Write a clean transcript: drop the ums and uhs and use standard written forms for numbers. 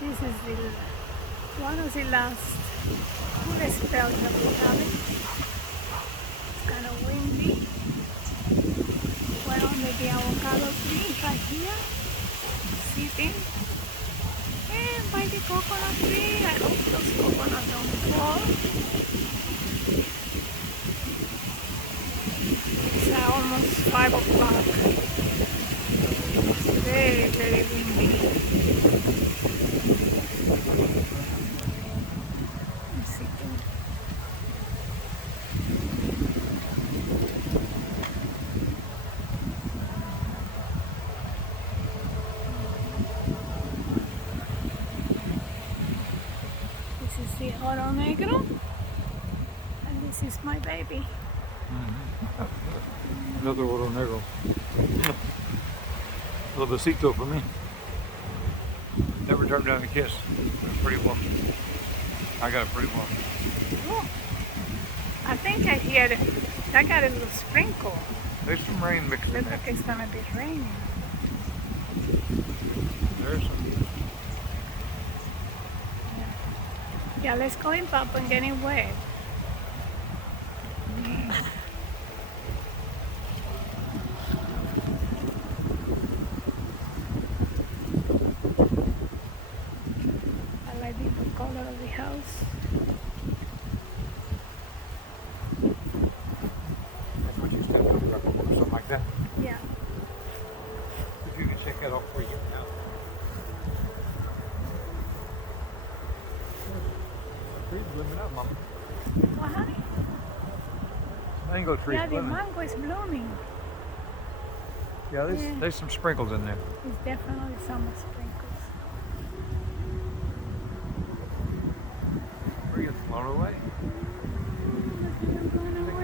This is one of the last cool spells that we have. It's kind of windy. We're under the avocado tree right here, sitting. And by the coconut tree, I hope those coconuts don't fall. It's almost 5 o'clock. It's very, very windy. I'm sitting. This is the oro negro, and this is my baby. Another oro negro. A little besito for me. Never turned down a kiss. A pretty woman. I got a pretty woman. Oh, I think I hear it. I got a little sprinkle. There's some rain mixed in Looks there. like it's gonna be raining. There's some. Yeah, let's go in Papa and get it wet. I like the color of the house. That's what you stepped over or something like that. Yeah. If you can check that out before you get out. The tree's blooming up, Mama. Well, honey? Mango tree's Yeah, the blooming. mango is blooming. Yeah, Yeah. there's some sprinkles in there. It's definitely summer sprinkles. We're getting blown away. Blown I think